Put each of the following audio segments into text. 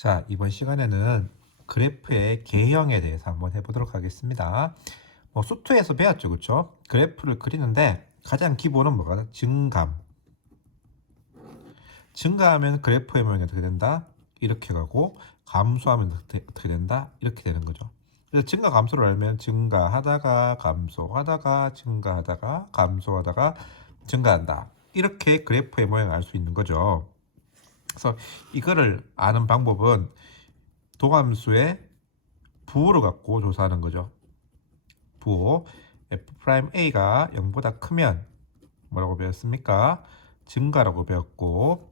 자, 이번 시간에는 그래프의 개형에 대해서 한번 해보도록 하겠습니다. 수투에서 배웠죠, 그렇죠? 그래프를 그리는데 가장 기본은 뭐가? 증감. 증가하면 그래프의 모양이 어떻게 된다? 이렇게 가고, 감소하면 어떻게 된다? 이렇게 되는 거죠. 그래서 증가 감소를 알면 증가하다가 감소하다가 증가하다가 감소하다가 증가한다. 이렇게 그래프의 모양을 알 수 있는 거죠. 그래서 이거를 아는 방법은 도함수의 부호를 갖고 조사하는 거죠. 부호 f'a가 0보다 크면 뭐라고 배웠습니까? 증가라고 배웠고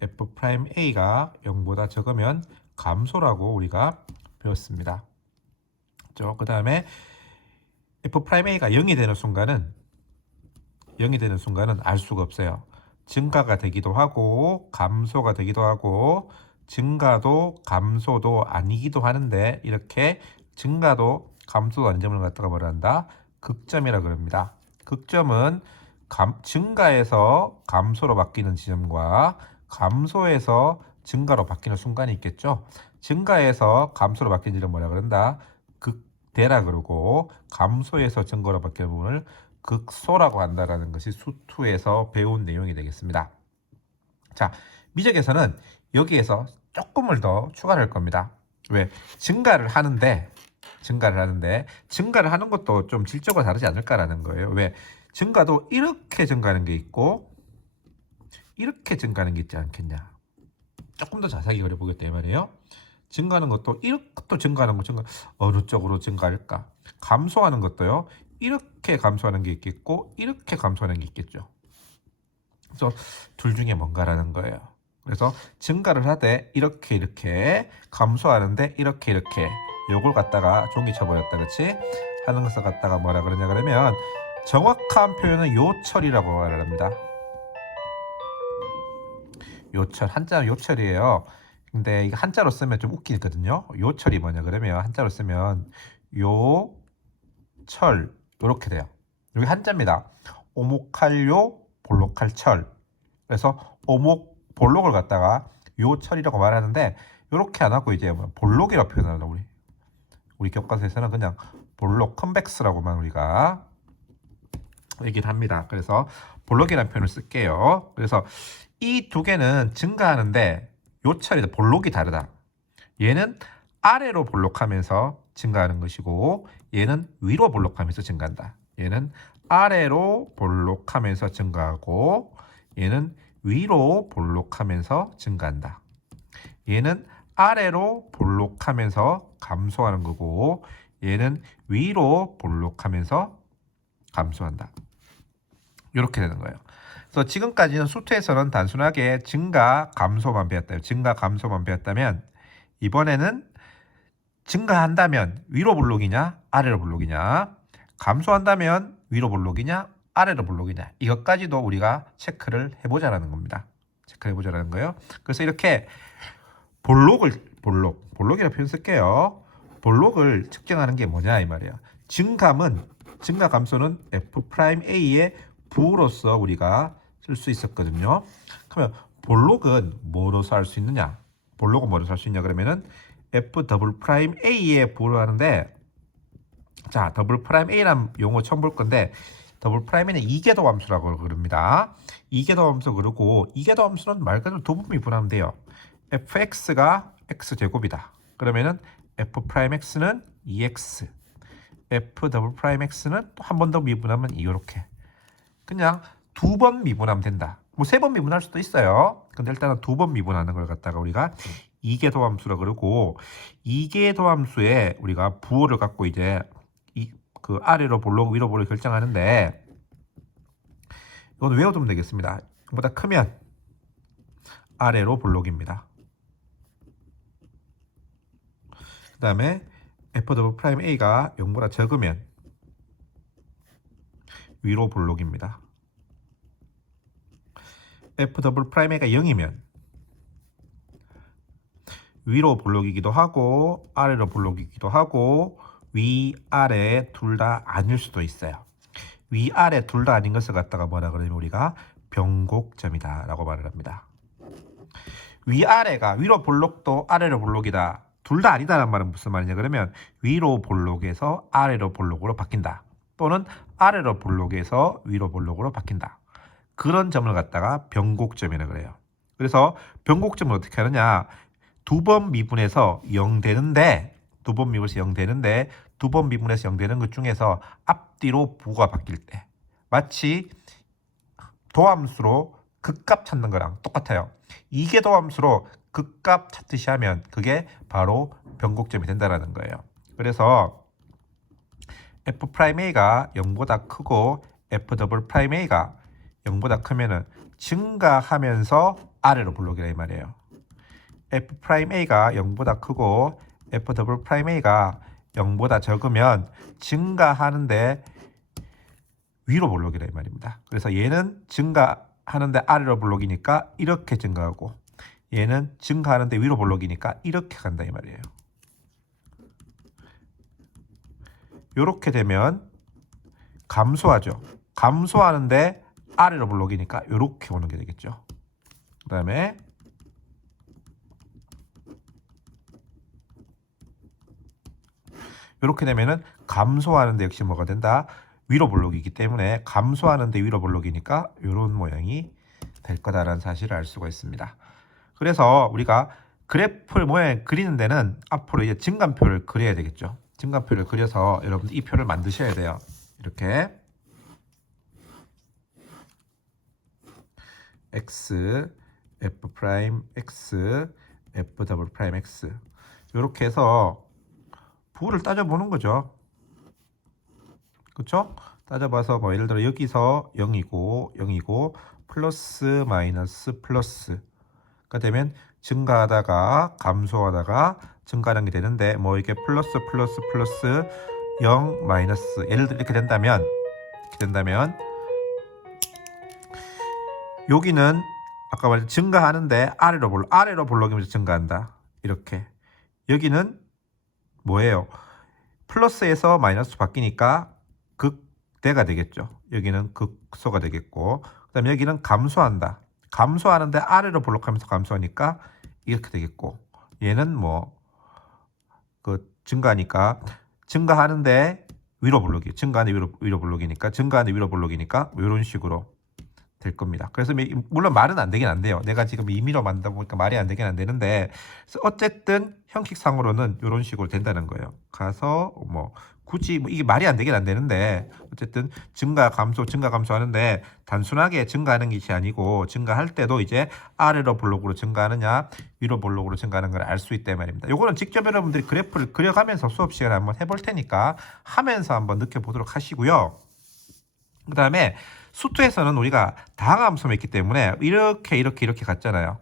f'a가 0보다 적으면 감소라고 우리가 배웠습니다. 그 다음에 f'a가 0이 되는 순간은 알 수가 없어요. 증가가 되기도 하고 감소가 되기도 하고 증가도 감소도 아니기도 하는데 이렇게 증가도 감소도 아닌 점을 갖다가 뭐라 한다? 극점이라 그럽니다. 극점은 증가에서 감소로 바뀌는 지점과 감소에서 증가로 바뀌는 순간이 있겠죠. 증가에서 감소로 바뀌는 지점을 뭐라 그런다? 극대라 그러고 감소에서 증가로 바뀌는 부분을 극소라고 한다라는 것이 수투에서 배운 내용이 되겠습니다. 자, 미적에서는 여기에서 조금을 더 추가를 할 겁니다. 왜? 증가를 하는데 증가를 하는 것도 좀 질적으로 다르지 않을까라는 거예요. 왜? 증가도 이렇게 증가하는 게 있고 이렇게 증가하는 게 있지 않겠냐. 조금 더 자세하게 그려보겠다 이 말이에요. 증가하는 것도 이렇게 또 증가하는 거 어느 쪽으로 증가할까? 감소하는 것도요. 이렇게 감소하는 게 있겠고 이렇게 감소하는 게 있겠죠. 그래서 둘 중에 뭔가라는 거예요. 그래서 증가를 하되 이렇게 감소하는데 이렇게 요걸 갖다가 종이 쳐버렸다, 그렇지? 하는 것을 갖다가 뭐라 그러냐 그러면 정확한 표현은 요철이라고 말을 합니다. 요철, 한자는 요철이에요. 근데 이게 한자로 쓰면 좀 웃기거든요. 요철이 뭐냐 그러면 한자로 쓰면 요철 이렇게 돼요. 여기 한자입니다. 오목할요 볼록할철. 그래서 오목 볼록을 갖다가 요철이라고 말하는데 이렇게 안 하고 이제 볼록이라고 표현하는 우리 교과서에서는 그냥 볼록 컨벡스라고만 우리가 얘기를 합니다. 그래서 볼록이라는 표현을 쓸게요. 그래서 이 두 개는 증가하는데 요철이다 볼록이 다르다. 얘는 아래로 볼록하면서 증가하는 것이고 얘는 위로 볼록하면서 증가한다. 얘는 아래로 볼록하면서 증가하고 얘는 위로 볼록하면서 증가한다. 얘는 아래로 볼록하면서 감소하는 거고 얘는 위로 볼록하면서 감소한다. 이렇게 되는 거예요. 그래서 지금까지는 수투에서는 단순하게 증가, 감소만 배웠다요. 증가, 감소만 배웠다면 이번에는 증가한다면 위로 볼록이냐 아래로 볼록이냐, 감소한다면 위로 볼록이냐 아래로 볼록이냐, 이것까지도 우리가 체크를 해보자라는 겁니다. 체크를 해보자라는 거예요. 그래서 이렇게 볼록이라고 표현 쓸게요. 볼록을 측정하는 게 뭐냐 이 말이에요. 증가 감소는 f'a의 부호로서 우리가 쓸 수 있었거든요. 그러면 볼록은 뭐로서 할 수 있느냐? 볼록은 뭐로서 할 수 있냐 그러면은 f'a의 부호로 하는데, 자, f'a라는 용어 처음 볼 건데 f'는 이계도 함수라고 그럽니다. 이계도 함수 그러고 이계도 함수는 말 그대로 두 번 미분하면 돼요. fx가 x제곱이다. 그러면은 f'x는 2x, f'x는 또 한 번 더 미분하면 이렇게. 그냥 두 번 미분하면 된다. 뭐 세 번 미분할 수도 있어요. 근데 일단은 두 번 미분하는 걸 갖다가 우리가 이계도 함수라 그러고, 이계도 함수에 우리가 부호를 갖고 이제 그 아래로 볼록 위로 볼록 결정하는데 이건 외워두면 되겠습니다. 보다 크면 아래로 볼록입니다. 그 다음에 f'a가 0보다 적으면 위로 볼록입니다. f'a가 0이면 위로 볼록이기도 하고 아래로 볼록이기도 하고 위아래 둘 다 아닐 수도 있어요. 위아래 둘 다 아닌 것을 갖다가 뭐라 그러냐면 우리가 변곡점이다 라고 말을 합니다. 위아래가 위로 볼록도 아래로 볼록이다. 둘 다 아니다라는 말은 무슨 말이냐 그러면 위로 볼록에서 아래로 볼록으로 바뀐다. 또는 아래로 볼록에서 위로 볼록으로 바뀐다. 그런 점을 갖다가 변곡점이라고 그래요. 그래서 변곡점을 어떻게 하느냐? 두 번 미분해서 0 되는데 두 번 미분해서 0 되는데 두 번 미분해서 0 되는 것 중에서 앞뒤로 부가 바뀔 때 마치 도함수로 극값 찾는 거랑 똑같아요. 이게 도함수로 극값 찾듯이 하면 그게 바로 변곡점이 된다는 거예요. 그래서 F'A가 0보다 크고 F'A가 0보다 크면은 증가하면서 아래로 볼록이라 이 말이에요. F'A가 0보다 크고 F'A가 0보다 적으면 증가하는데 위로 볼록이라 이 말입니다. 그래서 얘는 증가하는데 아래로 볼록이니까 이렇게 증가하고 얘는 증가하는데 위로 볼록이니까 이렇게 간다 이 말이에요. 이렇게 되면 감소하죠. 감소하는데 아래로 볼록이니까 이렇게 오는 게 되겠죠. 그 다음에 이렇게 되면은 감소하는데 역시 뭐가 된다? 위로 볼록이기 때문에 감소하는데 위로 볼록이니까 이런 모양이 될 거다라는 사실을 알 수가 있습니다. 그래서 우리가 그래프를 모양을 그리는 데는 앞으로 이제 증감표를 그려야 되겠죠. 증감표를 그려서 여러분들 이 표를 만드셔야 돼요. 이렇게 x, f 프라임 x, f 더블 프라임 x 이렇게 해서 부를 따져보는 거죠. 그렇죠? 따져봐서 뭐 예를 들어 여기서 0이고 플러스 마이너스 플러스가 되면 증가하다가 감소하다가 증가하는 게 되는데 뭐 이게 플러스 0 마이너스 예를 들어 이렇게 된다면 여기는 아까 말했 증가하는데 아래로 볼록이면서 증가한다. 이렇게 여기는 뭐예요? 플러스에서 마이너스 바뀌니까 극대가 되겠죠. 여기는 극소가 되겠고 그 다음에 여기는 감소한다. 감소하는데 아래로 볼록하면서 감소하니까 이렇게 되겠고 얘는 뭐 그 증가하니까 증가하는데 위로 볼록이 증가하는데 위로 볼록이니까 증가하는데 위로 볼록이니까 이런 식으로 될 겁니다. 그래서 물론 말은 안 되긴 안 돼요. 내가 지금 임의로 만들다 보니까 말이 안 되긴 안 되는데 어쨌든 형식상으로는 이런 식으로 된다는 거예요. 가서 뭐 굳이 뭐 이게 말이 안 되긴 안 되는데 어쨌든 증가 감소 하는데 단순하게 증가하는 것이 아니고 증가할 때도 이제 아래로 볼록으로 증가하느냐 위로 볼록으로 증가하는 걸 알 수 있다 말입니다. 요거는 직접 여러분들이 그래프를 그려가면서 수업 시간에 한번 해볼 테니까 하면서 한번 느껴보도록 하시고요. 그 다음에 수투에서는 우리가 다항함수가 있기 때문에 이렇게 갔잖아요.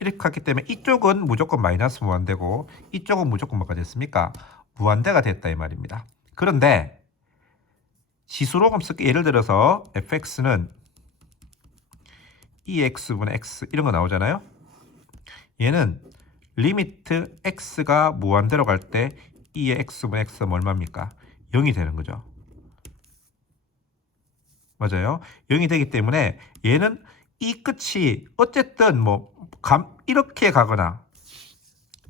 이렇게 갔기 때문에 이쪽은 무조건 마이너스 무한대고 이쪽은 무조건 뭐가 됐습니까? 무한대가 됐다 이 말입니다. 그런데 지수로 검색 예를 들어서 fx는 2x분의 x 이런 거 나오잖아요. 얘는 리미트 x가 무한대로 갈 때 2의 x분의 x는 얼마입니까? 0이 되는 거죠. 맞아요. 0이 되기 때문에 얘는 이 끝이 어쨌든 뭐 이렇게 가거나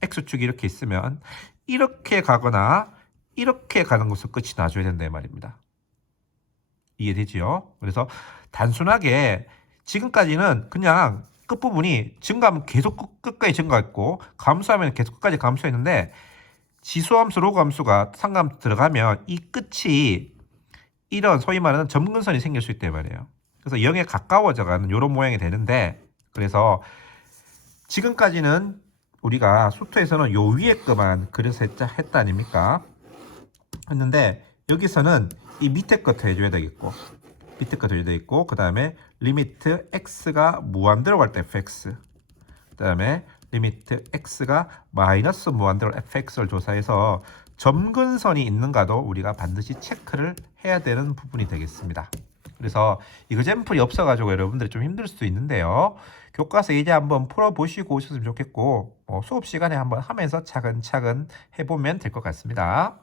x축이 이렇게 있으면 이렇게 가거나 이렇게 가는 곳을 끝이 나줘야 된다 이 말입니다. 이해되지요? 그래서 단순하게 지금까지는 그냥 끝부분이 증가하면 계속 끝까지 증가했고 감소하면 계속 끝까지 감소했는데 지수함수 로그함수가 상감 들어가면 이 끝이 이런 소위 말하는 점근선이 생길 수 있단 말이에요. 그래서 0에 가까워져가는 이런 모양이 되는데 그래서 지금까지는 우리가 수투에서는 요 위에 것만 그래서 했다 아닙니까? 했는데 여기서는 이 밑에 것도 해줘야 되겠고 그 다음에 리미트 x가 무한대로 갈 때 fx 그 다음에 리미트 x가 마이너스 무한대로 fx를 조사해서 점근선이 있는가도 우리가 반드시 체크를 해야 되는 부분이 되겠습니다. 그래서 이거잼플이 없어가지고 여러분들이 좀 힘들 수도 있는데요. 교과서 이제 한번 풀어보시고 오셨으면 좋겠고 수업 시간에 한번 하면서 차근차근 해보면 될 것 같습니다.